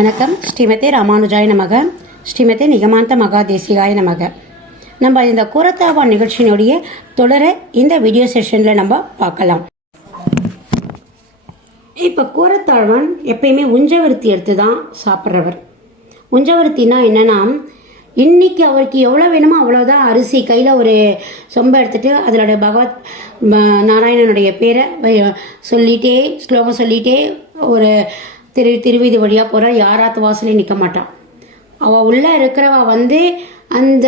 வணக்கம். ஸ்ரீமதே ராமானுஜாய நமக. ஸ்ரீமதே நிகமாந்த மகாதேசிகாய நமக. நம்ம இந்த கூரத்தாழ்வான் நிகழ்ச்சியினுடைய தொடர இந்த வீடியோ செஷனில் நம்ம பார்க்கலாம். இப்போ கூரத்தாழ்வான் எப்பயுமே உஞ்சவருத்தி எடுத்து தான் சாப்பிட்றவர். உஞ்சவருத்தினா என்னென்னா, இன்றைக்கி அவருக்கு எவ்வளோ வேணுமோ அவ்வளோதான் அரிசி கையில் ஒரு சொம்பை எடுத்துகிட்டு அதோட பகவத் நாராயணனுடைய பேரை சொல்லிகிட்டே ஸ்லோகம் சொல்லிகிட்டே ஒரு திருவீதி வழியாக போகிற யாராத்து வாசலே நிற்க மாட்டான். அவள் உள்ளே இருக்கிறவ அந்த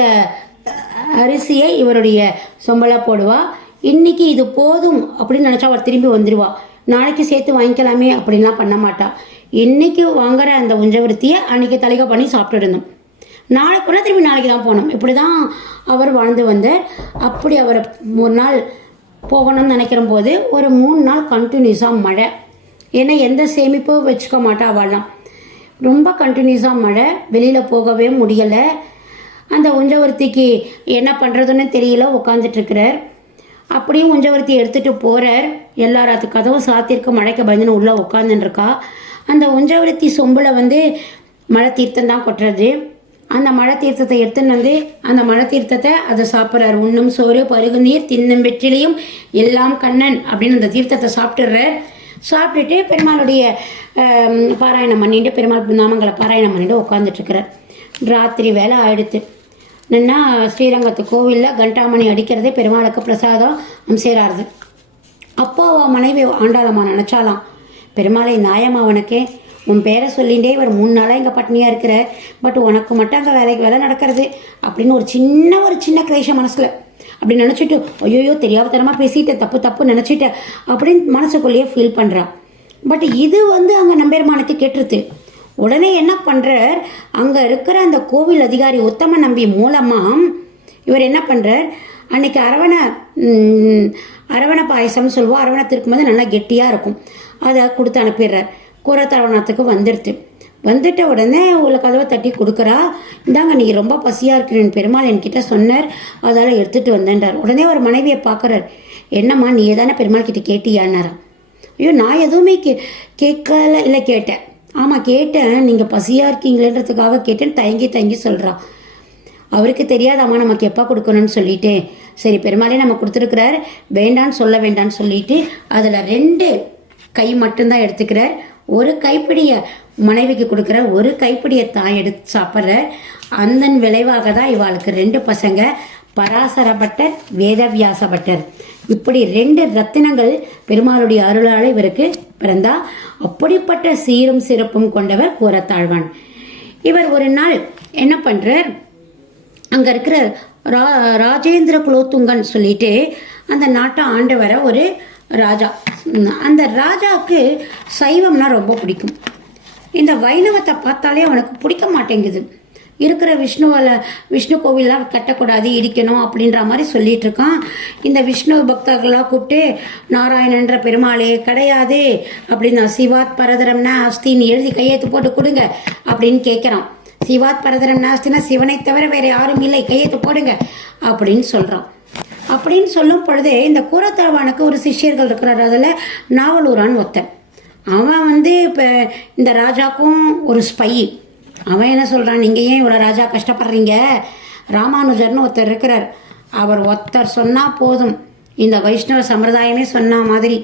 அரிசியை இவருடைய சொம்பலாக போடுவா. இன்றைக்கி இது போதும் அப்படின்னு நினச்சா அவர் திரும்பி வந்துடுவா. நாளைக்கு சேர்த்து வாங்கிக்கலாமே அப்படின்லாம் பண்ண மாட்டா. இன்றைக்கி வாங்குற அந்த உஞ்சவருத்தியை அன்றைக்கி தலைக்க பண்ணி சாப்பிட்டு இருந்தோம். நாளைக்கு போனால் திரும்பி நாளைக்கு தான் போகணும். இப்படி தான் அவர் வாழ்ந்து வந்தார். அப்படி அவர் ஒரு நாள் போகணும்னு நினைக்கிற போது ஒரு 3 நாள் கண்டினியூஸாக மழை. ஏன்னா எந்த சேமிப்பும் வச்சுக்க மாட்டா அவள்லாம். ரொம்ப கண்டினியூஸாக மழை, வெளியில் போகவே முடியலை. அந்த உஞ்சவர்த்திக்கு என்ன பண்ணுறதுன்னு தெரியல, உட்காந்துட்ருக்கிறார். அப்படியும் உஞ்சவர்த்தி எடுத்துகிட்டு போகிறார். எல்லாராத்து கதவும் சாத்திருக்க, மழைக்கு பயந்துன்னு உள்ளே உட்காந்துருக்கா. அந்த உஞ்சவர்த்தி சொம்பில் மழை தீர்த்தம் தான் கொட்டுறது. அந்த மழை தீர்த்தத்தை எடுத்துன்னு அந்த மழை தீர்த்தத்தை அதை சாப்பிட்றாரு. உண்ணும் சோறு பருகுநீர் தின்னும் வெற்றிலையும் எல்லாம் கண்ணன் அப்படின்னு அந்த தீர்த்தத்தை சாப்பிட்டுறார். சாப்பிட்டுட்டு பெருமாளுடைய பாராயணம் பண்ணிட்டு, பெருமாள் நாமங்களை பாராயணம் பண்ணிட்டு உட்காந்துட்ருக்கிறார். ராத்திரி வேலை ஆயிடுத்து. என்னன்னா, ஸ்ரீரங்கத்து கோவிலில் கண்டாமணி அடிக்கிறதே பெருமாளுக்கு பிரசாதம் அம்சேராருது. அப்போ அவன் மனைவி ஆண்டாளம்மா நினச்சாலாம், பெருமாளை நாயம்மாவனுக்கே உன் பேரை சொல்லிகிட்டே ஒரு 3 நாளாக இங்கே பட்னியாக இருக்கிற, பட் உனக்கு மட்டும் அங்கே வேலை நடக்கிறது அப்படின்னு ஒரு சின்ன கிளேஷம் மனசில் அப்படி நினச்சிட்டு, ஐயோ தெரியாதனமாக பேசிட்டேன், தப்பு நினச்சிட்டேன் அப்படின்னு மனசுக்குள்ளேயே ஃபீல் பண்ணுறான். பட் இது அங்கே நம்பெருமானுக்கு கேட்டுருது. உடனே என்ன பண்ணுறார், அங்கே இருக்கிற அந்த கோவில் அதிகாரி உத்தம நம்பி மூலமாக இவர் என்ன பண்ணுறார், அன்னைக்கு அரவண பாயசம்னு சொல்லுவோம். அரவணத்திற்கு நல்லா கெட்டியாக இருக்கும், அதை கொடுத்து அனுப்பிடுறார். கூரத்தாழ்வானத்துக்கு வந்துட்ட உடனே உள்ள கதவை தட்டி கொடுக்குறா. இந்தாங்க, நீங்கள் ரொம்ப பசியாக இருக்கிறேன், பெருமாள் என்கிட்ட சொன்னார், அதால் எடுத்துகிட்டு வந்தேன்றார். உடனே ஒரு மனைவியை பார்க்குறார். என்னம்மா, நீ ஏதானே பெருமாள் கிட்ட கேட்டியான்னாரா? ஐயோ, நான் எதுவுமே கேட்கல. இல்லை கேட்டேன். ஆமாம் கேட்டேன், நீங்கள் பசியாக இருக்கீங்களேன்றதுக்காக கேட்டேன்னு தயங்கி சொல்கிறா. அவருக்கு தெரியாதாம்மா நமக்கு எப்போ கொடுக்கணும்னு சொல்லிட்டேன். சரி, பெருமாளே நம்ம கொடுத்துருக்கிறார், வேண்டான்னு சொல்லிட்டு அதில் 2 கை மட்டும்தான் எடுத்துக்கிறார். ஒரு கைப்பிடியை மனைவிக்கு கொடுக்குற, ஒரு கைப்பிடியை தான் எடுத்து சாப்பிட்ற. அந்த விளைவாக தான் இவாளுக்கு 2 பசங்க, பராசர பட்டர், வேதவியாச பட்டர். இப்படி 2 ரத்தினங்கள் பெருமாளுடைய அருளால் இவருக்கு பிறந்தா. அப்படிப்பட்ட சீரும் சிறப்பும் கொண்டவர் கூரத்தாழ்வான். இவர் ஒரு நாள் என்ன பண்றார், அங்க இருக்கிற ராஜேந்திர குலோத்துங்கன் சொல்லிட்டு அந்த நாட்டை ஆண்டு வர ஒரு ராஜா. அந்த ராஜாவுக்கு சைவம்னா ரொம்ப பிடிக்கும். இந்த வைணவத்தை பார்த்தாலே அவனுக்கு பிடிக்க மாட்டேங்குது. இருக்கிற விஷ்ணு கோவிலாம் கட்டக்கூடாது, இடிக்கணும் அப்படின்ற மாதிரி சொல்லிட்டு இருக்கான். இந்த விஷ்ணு பக்தர்களாக கூப்பிட்டு, நாராயணன்ற பெருமாளே கிடையாது அப்படின்னு, சிவாத் பரதரம் நாஸ்தின்னு எழுதி கையெழுத்து போட்டு கொடுங்க அப்படின்னு கேட்குறான். சிவாத் பரதரம் நாஸ்தினா சிவனை தவிர வேற யாரும் இல்லை, கையெழுத்து போடுங்க அப்படின்னு சொல்கிறான். அப்படின்னு சொல்லும் பொழுதே இந்த கூரத்தாழ்வானுக்கு ஒரு சிஷ்யர்கள் இருக்கிறார். அதில் நாவலூரான் ஒருத்தன். அவன் இப்போ இந்த ராஜாக்கும் ஒரு ஸ்பை. அவன் என்ன சொல்கிறான், நீங்கள் ஏன் இவ்வளோ ராஜா கஷ்டப்படுறீங்க, ராமானுஜர்னு ஒருத்தர் இருக்கிறார், அவர் ஒருத்தர் சொன்னால் போதும், இந்த வைஷ்ணவ சம்பிரதாயமே சொன்ன மாதிரி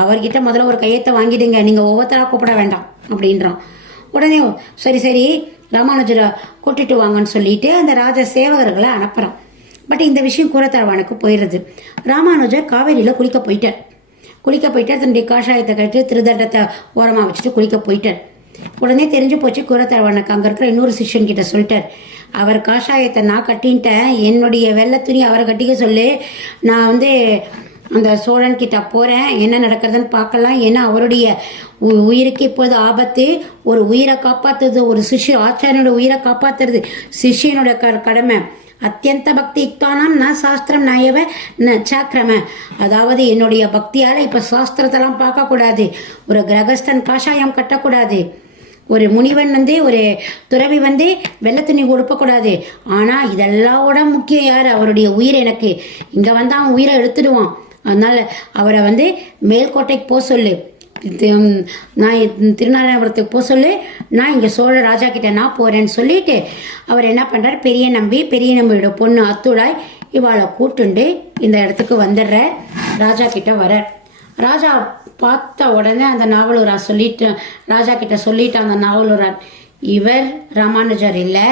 அவர்கிட்ட முதல்ல ஒரு கையெழுத்தை வாங்கிடுங்க, நீங்கள் ஒவ்வொருத்தராக கூப்பிட வேண்டாம் அப்படின்றான். உடனே சரி ராமானுஜரை கூட்டிட்டு வாங்கன்னு சொல்லிட்டு அந்த ராஜ சேவகர்களை அனுப்புகிறான். பட் இந்த விஷயம் கூரத்தாழ்வானுக்கு போயிடுறது. ராமானுஜர் காவேரியில் குளிக்க போயிட்டார். தன்னுடைய காஷாயத்தை கட்டி திருதண்டத்தை ஓரமாக வச்சுட்டு குளிக்க போயிட்டார். உடனே தெரிஞ்சு போச்சு கூரத்தாழ்வானுக்கு. அங்கே இருக்கிற இன்னொரு சிஷ்யன் கிட்ட சொல்லிட்டார், அவர் காஷாயத்தை நான் கட்டின்ட்டேன், என்னுடைய வெள்ளை துணி அவரை கட்டிக்க சொல்லு, நான் அந்த சோழன் கிட்ட போகிறேன், என்ன நடக்கிறதுன்னு பார்க்கலாம். ஏன்னா அவருடைய உயிருக்கு இப்போது ஆபத்து. ஒரு உயிரை காப்பாற்றுறது, ஒரு ஆச்சாரியனோட உயிரை காப்பாற்றுறது சிஷ்யனோட கடமை. அத்தியந்த பக்தி யுக்தானாம் நான் சாஸ்திரம் நாயவ சாக்கிரம. அதாவது என்னுடைய பக்தியால் இப்போ சாஸ்திரத்தெல்லாம் பார்க்கக்கூடாது, ஒரு கிரகஸ்தன் காஷாயம் கட்டக்கூடாது, ஒரு முனிவன் ஒரு துறவி வெள்ளத்துணி கொடுப்பக்கூடாது. ஆனால் இதெல்லாவோட முக்கியம் யார், அவருடைய உயிர். எனக்கு இங்கே அவன் உயிரை எடுத்துடுவான். அதனால் அவரை மேல்கோட்டைக்கு போக சொல்லு, நான் திருநாராயணபுரத்துக்கு போக சொல்லு, நான் இங்கே சோழ ராஜா கிட்ட நான் போகிறேன்னு சொல்லிட்டு அவர் என்ன பண்ணுறார், பெரிய நம்பியோட பொண்ணு அத்துழாய் இவாளை கூட்டுண்டு இந்த இடத்துக்கு வந்துடுற ராஜா கிட்ட வர்றார். ராஜா பார்த்த உடனே அந்த நாவலூரார் ராஜா கிட்ட சொல்லிட்டு அந்த நாவலூரார், இவர் ராமானுஜர் இல்லை,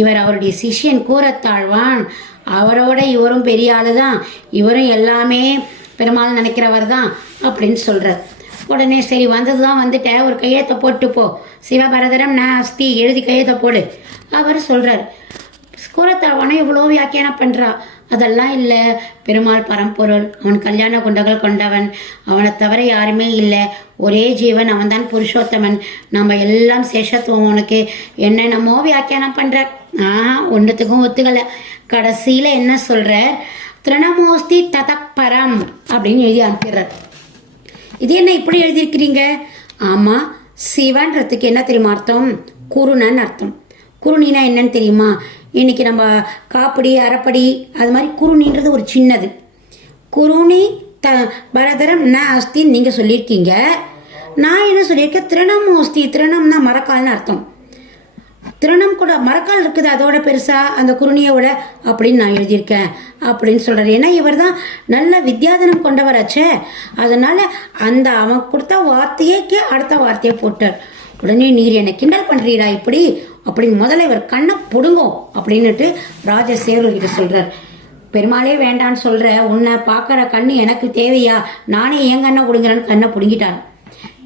இவர் அவருடைய சிஷ்யன் கூரத்தாழ்வான், அவரோட இவரும் பெரிய ஆளு தான், இவரும் எல்லாமே பெருமாள் நினைக்கிறவர் தான் அப்படின்னு சொல்கிறார். உடனே சரி வந்தது தான் வந்துட்டேன், ஒரு கையெழுத்தை போட்டு போ, சிவபரதரம் நான் அஸ்தி எழுதி கையெழுத்தை போடு அவர் சொல்கிறார். கூரத்தாழ்வானை இவ்வளோ வியாக்கியானம் பண்ணுறா, அதெல்லாம் இல்லை, பெருமாள் பரம்பொருள், அவன் கல்யாண குண்டங்கள் கொண்டவன், அவனை தவிர யாருமே இல்லை, ஒரே ஜீவன், அவன் தான் புருஷோத்தமன், நம்ம எல்லாம் சேஷத்துவம், உனக்கு என்னென்னமோ வியாக்கியானம் பண்ணுற. ஒன்றுத்துக்கும் ஒத்துக்கலை. கடைசியில் என்ன சொல்கிற, திருணமோஸ்தி ததப்பரம் அப்படின்னு எழுதி அனுப்பிடுறார். இது என்ன இப்படி எழுதியிருக்கிறீங்க? ஆமாம், சிவன்றதுக்கு என்ன தெரியுமா அர்த்தம்? குருணன்னு அர்த்தம். குருணினா என்னன்னு தெரியுமா? இன்னைக்கு நம்ம காப்படி அரைப்படி அது மாதிரி குருணின்றது ஒரு சின்னது. குருணி பரதரம் ந அஸ்தின்னு நீங்கள் சொல்லியிருக்கீங்க. நான் என்ன சொல்லியிருக்கேன், திருணமோஸ்தி, திருணம்னா மரக்கால்னு அர்த்தம். திருணம் கூட மரக்கால் இருக்குது, அதோட பெருசா அந்த குருணியோட அப்படின்னு நான் எழுதியிருக்கேன் அப்படின்னு சொல்றாரு. ஏன்னா இவர் தான் நல்ல வித்யாதனம் கொண்டவராச்சே, அதனால அந்த அவன் கொடுத்த வார்த்தையேக்கு அடுத்த வார்த்தையை போட்டார். உடனே நீர் என்னை கிண்டல் பண்றீரா இப்படி அப்படின்னு முதல்ல இவர் கண்ணை புடுங்கும் அப்படின்னுட்டு ராஜசேகர்கிட்ட சொல்றார். பெருமாளே வேண்டான்னு சொல்ற, உன்னை பார்க்குற கண்ணு எனக்கு தேவையா, நானே என் கண்ணை பிடுங்குறேன்னு கண்ணை பிடுங்கிட்டான்.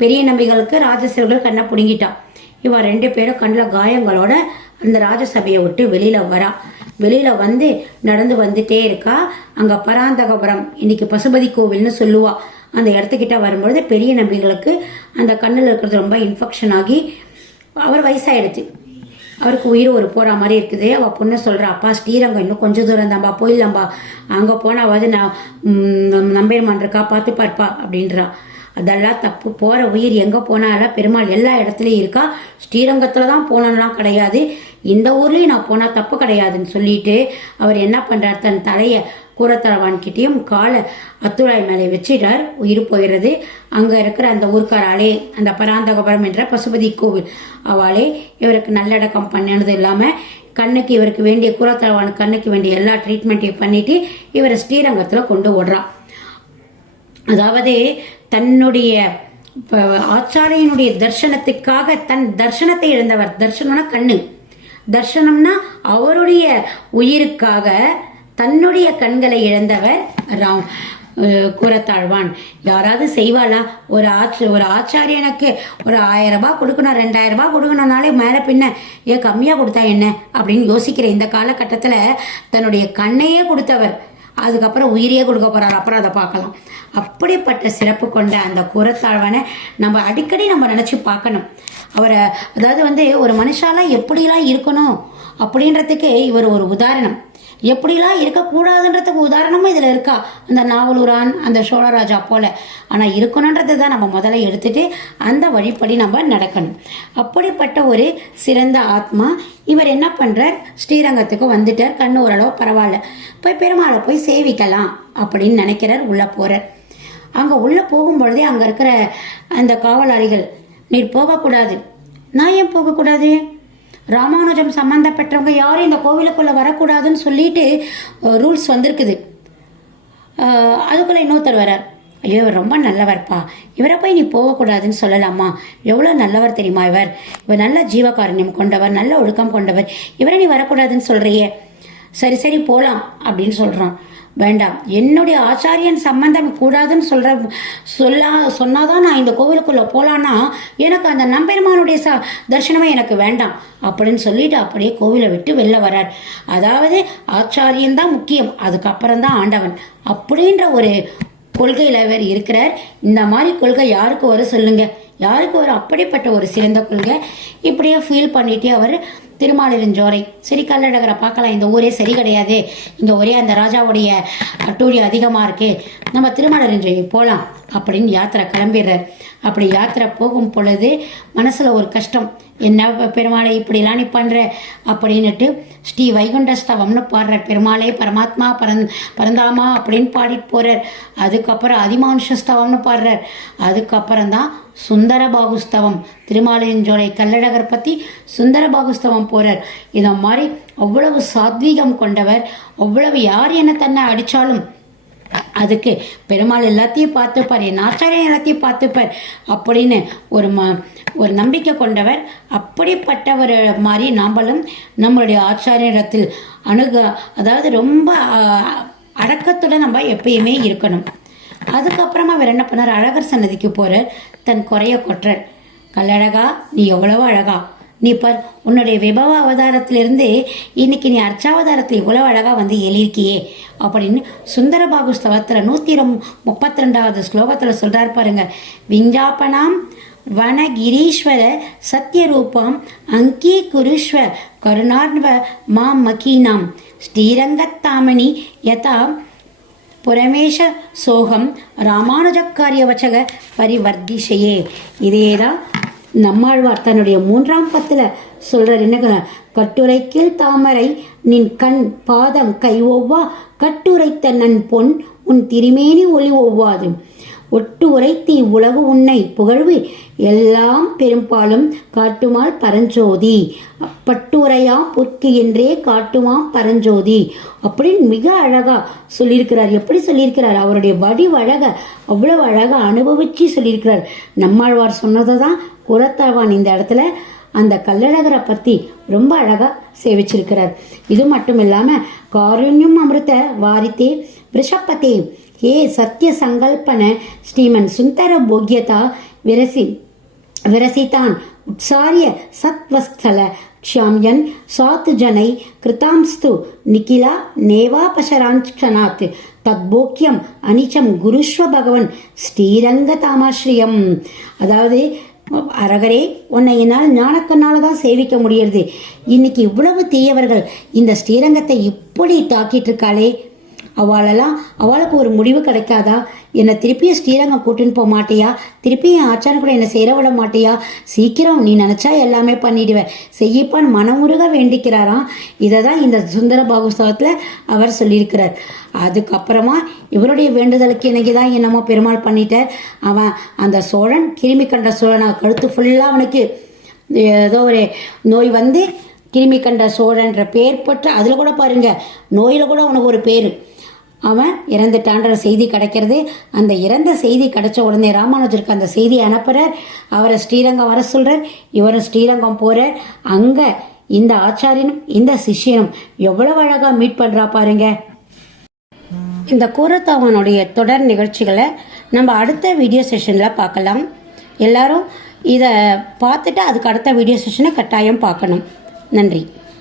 பெரிய நம்பிகளுக்கு ராஜசேகர்கள் கண்ணை பிடுங்கிட்டான். இவன் 2 பேரும் கண்ணில் காயங்களோட அந்த ராஜசபையை விட்டு வெளியில் வரா. வெளியில் வந்து நடந்து வந்துட்டே இருக்கா. அங்கே பராந்தகபுரம், இன்னைக்கு பசுபதி கோவில்னு சொல்லுவா, அந்த இடத்துக்கிட்ட வரும்பொழுது பெரிய நம்பிகளுக்கு அந்த கண்ணில் இருக்கிறது ரொம்ப இன்ஃபெக்ஷன் ஆகி அவர் வயசாகிடுச்சு. அவருக்கு உயிர் ஒரு போகிற மாதிரி இருக்குது. அவள் பொண்ணு சொல்கிறா, அப்பா ஸ்ரீரங்கம் இன்னும் கொஞ்சம் தூரம் தான்பா, போயிடலாம்பா, அங்கே போனாவது நான் நம்பேர்மான் இருக்கா பார்த்து பார்ப்பா அப்படின்றா. அதெல்லாம் தப்பு. போகிற உயிர் எங்கே போனாலும் பெருமாள் எல்லா இடத்துலையும் இருக்கா, ஸ்ரீரங்கத்தில் தான் போனோம்லாம் கிடையாது, இந்த ஊர்லேயும் நான் போனால் தப்பு கிடையாதுன்னு சொல்லிட்டு அவர் என்ன பண்ணுறார், தன் தலையை கூரத்தாழ்வான்கிட்டையும் காலை அத்துழாய் மேலே வச்சிட்டார். உயிர் போயிடுறது. அங்கே இருக்கிற அந்த ஊர்க்காராலே, அந்த பராந்தகபுரம் என்ற பசுபதி கோவில் அவளே இவருக்கு நல்லடக்கம் பண்ணினது இல்லாமல் கண்ணுக்கு இவருக்கு வேண்டிய கூரத்தாழ்வான் கண்ணுக்கு வேண்டிய எல்லா ட்ரீட்மெண்ட்டையும் பண்ணிட்டு இவரை ஸ்ரீரங்கத்தில் கொண்டு ஓடுறான். அதாவது தன்னுடைய ஆச்சாரியனுடைய தர்சனத்துக்காக தன் தர்சனத்தை இழந்தவர். தர்சனம்னா கண்ணு, தர்சனம்னா அவருடைய உயிருக்காக தன்னுடைய கண்களை இழந்தவர் கூரத்தாழ்வான். யாராவது செய்வாளா? ஒரு ஆச்சாரியனுக்கு ஒரு 1000 ரூபாய் கொடுக்கணும், 2000 ரூபாய் கொடுக்கணும்னாலே மேலே பின்ன ஏன் கம்மியாக கொடுத்தா என்ன அப்படின்னு யோசிக்கிற இந்த காலகட்டத்தில் தன்னுடைய கண்ணையே கொடுத்தவர் அதுக்கப்புறம் உயிரியே கொடுக்க போறாரு. அப்புறம் அதை பார்க்கலாம். அப்படிப்பட்ட சிறப்பு கொண்ட அந்த கூரத்தாழ்வானை நம்ம அடிக்கடி நம்ம நினச்சி பார்க்கணும். அவரை அதாவது ஒரு மனுஷாலாம் எப்படிலாம் இருக்கணும் அப்படின்றதுக்கு இவர் ஒரு உதாரணம். எப்படிலாம் இருக்கக்கூடாதுன்றதுக்கு உதாரணமும் இதில் இருக்கா, அந்த நாவலூரான் அந்த சோழராஜா போல. ஆனால் இருக்கணுன்றது தான் நம்ம முதல்ல எடுத்துட்டு அந்த வழிப்படி நம்ம நடக்கணும். அப்படிப்பட்ட ஒரு சிறந்த ஆத்மா இவர் என்ன பண்ணுறார், ஸ்ரீரங்கத்துக்கு வந்துட்டார். கண்ணு ஓரளவு பரவாயில்ல, போய் பெருமாளை போய் சேவிக்கலாம் அப்படின்னு நினைக்கிறார். உள்ளே போகிறார். அங்கே உள்ளே போகும்பொழுதே அங்கே இருக்கிற அந்த காவலாளிகள், நீர் போகக்கூடாது. நான் ஏன் போகக்கூடாது? ராமானுஜம் சம்மந்தப்பட்டவங்க யாரும் இந்த கோவிலுக்குள்ளே வரக்கூடாதுன்னு சொல்லிட்டு ரூல்ஸ் வந்திருக்குது. அதுக்குள்ளே இன்னொருத்தர் வரார். ஐயோ இவர் ரொம்ப நல்லவர்ப்பா, இவரை போய் நீ போகக்கூடாதுன்னு சொல்லலாமா? எவ்வளோ நல்லவர் தெரியுமா இவர் நல்ல ஜீவகாருண்யம் கொண்டவர், நல்ல ஒழுக்கம் கொண்டவர், இவரை நீ வரக்கூடாதுன்னு சொல்கிறியே. சரி சரி போகலாம் அப்படின்னு சொல்கிறான். வேண்டாம், என்னுடைய ஆச்சாரியன் சம்பந்தம் கூடாதுன்னு சொன்னாதான் நான் இந்த கோவிலுக்குள்ளே போகலான்னா எனக்கு அந்த நம்பெருமானுடைய தரிசனமே எனக்கு வேண்டாம் அப்படின்னு சொல்லிட்டு அப்படியே கோவிலை விட்டு வெளில வரார். அதாவது ஆச்சாரியன் தான் முக்கியம், அதுக்கப்புறம் தான் ஆண்டவன் அப்படின்ற ஒரு கொள்கையில் அவர் இருக்கிறார். இந்த மாதிரி கொள்கை யாருக்கு வர சொல்லுங்க, யாருக்கு வரும்? அப்படிப்பட்ட ஒரு சிறந்த கொள்கை. இப்படியே ஃபீல் பண்ணிட்டு அவர் திருமாலிருஞ்சோரை, சரி கல்லழகரை பார்க்கலாம், இந்த ஊரே சரி கிடையாது, இங்கே ஒரே அந்த ராஜாவுடைய அட்டூழி அதிகமாக இருக்குது, நம்ம திருமாலிருஞ்சோரை போகலாம் அப்படின்னு யாத்திரை கிளம்பிடுறார். அப்படி யாத்திரை போகும் பொழுது மனசில் ஒரு கஷ்டம், என்ன பெருமாளை இப்படிலாம் நீ பண்ணுற அப்படின்னுட்டு ஸ்ரீ வைகுண்டஸ்தவம்னு பாடுறார். பெருமாளே பரமாத்மா பரந்தாமா அப்படின்னு பாடிட்டு போகிறார். அதுக்கப்புறம் அதிமானுஷஸ்தவம்னு பாடுறார். அதுக்கப்புறம் தான் சுந்தரபாகுஸ்தவம், திருமாலிருஞ்சோலை கள்ளழகர் பற்றி சுந்தரபாகுஸ்தவம் போகிறார். இதை மாதிரி அவ்வளவு சாத்வீகம் கொண்டவர், அவ்வளவு யார் என்ன தன்னை அடித்தாலும் அதுக்கு பெருமாள் எல்லாத்தையும் பார்த்துப்பார், என் ஆச்சாரியன் எல்லாத்தையும் பார்த்துப்பார் அப்படின்னு ஒரு நம்பிக்கை கொண்டவர். அப்படிப்பட்டவர் மாதிரி நாம்பளும் நம்மளுடைய ஆச்சாரியத்தில் அதாவது ரொம்ப அடக்கத்துடன் நம்ம எப்பயுமே இருக்கணும். அதுக்கப்புறமா அவர் என்ன பண்ணார், அழகர் சன்னதிக்கு போகிறார். தன் குறைய கொட்டுறார். கல்லழகா, நீ எவ்வளவோ அழகா, நீ பார் உன்னுடைய விபவ அவதாரத்திலிருந்து இன்னைக்கு நீ அர்ச்சாவதாரத்தில் இவ்வளவு அழகாக வந்து எழுதியிருக்கியே அப்படின்னு சுந்தரபாகுஸ்தவத்தில் 132வது ஸ்லோகத்தில் சொல்கிறார் பாருங்க. விஞ்ஞாபனாம் வனகிரீஸ்வர சத்யரூபம் அங்கீகுருஷ்வ கருணார்வ மாம் மகீனாம் ஸ்ரீரங்கத்தாமணி யதா புரமேஷ சோகம் ராமானுஜக்காரியவச்சக பரிவர்த்திஷையே. இதேதான் நம்மாழ்வார் தன்னுடைய 3ஆம் பத்தில் சொல்றார். என்ன, கட்டுரைக்கில் தாமரை நின் கண் பாதம் கை ஒவ்வா கட்டுரைத்த நன் பொன் உன் திருமேனி ஒளி ஒவ்வாது ஒட்டு உரைத்தி உலகு உன்னை புகழ்வு எல்லாம் பெரும்பாலும் காட்டுமால் பரஞ்சோதி பட்டுரையாம் பொற்கு என்றே காட்டுமாம் பரஞ்சோதி அப்படின்னு மிக அழகா சொல்லியிருக்கிறார். எப்படி சொல்லியிருக்கிறார், அவருடைய வடிவழக அவ்வளவு அழகா அனுபவிச்சு சொல்லியிருக்கிறார். நம்மாழ்வார் சொன்னதை தான் குரத்தாழ்வான் இந்த இடத்துல அந்த கள்ளழகரை பத்தி ரொம்ப அழகா சேவிச்சிருக்கிறார். இது மட்டும் இல்லாம காருண்யம் அமிர்த வாரித்தே விஷப்பத்தே ஹே சத்திய சங்கல்பன ஸ்ரீமன் சுந்தர போக்யதா விரசிதான் உற்சாரிய சத்வஸ்தல க்ஷாம்யன் சாத்து ஜனை கிருதாம்ஸ்து நிகிலா நேவாபசராஞ்சனாத் தத்போக்கியம் அனிச்சம் குருஷ்வ பகவன் ஸ்ரீரங்க தாமாஸ்ரீயம். அதாவது அரகரே, உன்னை என்னால் ஞானக்கண்ணால தான் சேவிக்க முடியறது. இன்னைக்கு இவ்வளவு தீயவர்கள் இந்த ஸ்ரீரங்கத்தை இப்படி தாக்கிட்டு இருக்காளே, அவளுக்கு ஒரு முடிவு கிடைக்காதா? என்னை திருப்பியும் ஸ்ரீரங்கம் கூட்டின்னு போக மாட்டியா? திருப்பியும் என் ஆச்சாரம் கூட என்னை சேர விட மாட்டியா? சீக்கிரம், நீ நினச்சா எல்லாமே பண்ணிடுவேன், செய்யப்பான் மனமுருக வேண்டிக்கிறாராம். இதை தான் இந்த சுந்தர பாகுஸ்தவத்தில் அவர் சொல்லியிருக்கிறார். அதுக்கப்புறமா இவருடைய வேண்டுதலுக்கு இன்னைக்கு தான் என்னமோ பெருமாள் பண்ணிட்டார். அவன் அந்த சோழன், கிருமி கண்ட சோழன், கழுத்து ஃபுல்லாக அவனுக்கு ஏதோ ஒரு நோய் வந்து கிருமி கண்ட சோழன்ற பேர் பற்ற, அதில் கூட பாருங்க, நோயில் கூட அவனுக்கு ஒரு பேர். அவன் இறந்துட்டான்ற செய்தி கிடைக்கிறது. அந்த இறந்த செய்தி கிடைச்ச உடனே ராமானுஜருக்கு அந்த செய்தியை அனுப்புறார். அவரை ஸ்ரீரங்கம் வர சொல்றார். இவரும் ஸ்ரீரங்கம் போறார். அங்க இந்த ஆச்சாரியனும் இந்த சிஷ்யனும் எவ்வளவு அழகா மீட் பண்றா பாருங்க. இந்த கூரத்தாவனுடைய தொடர் நிகழ்ச்சிகளை நம்ம அடுத்த வீடியோ செஷனில் பார்க்கலாம். எல்லாரும் இதை பார்த்துட்டு அதுக்கு அடுத்த வீடியோ செஷனை கட்டாயம் பார்க்கணும். நன்றி.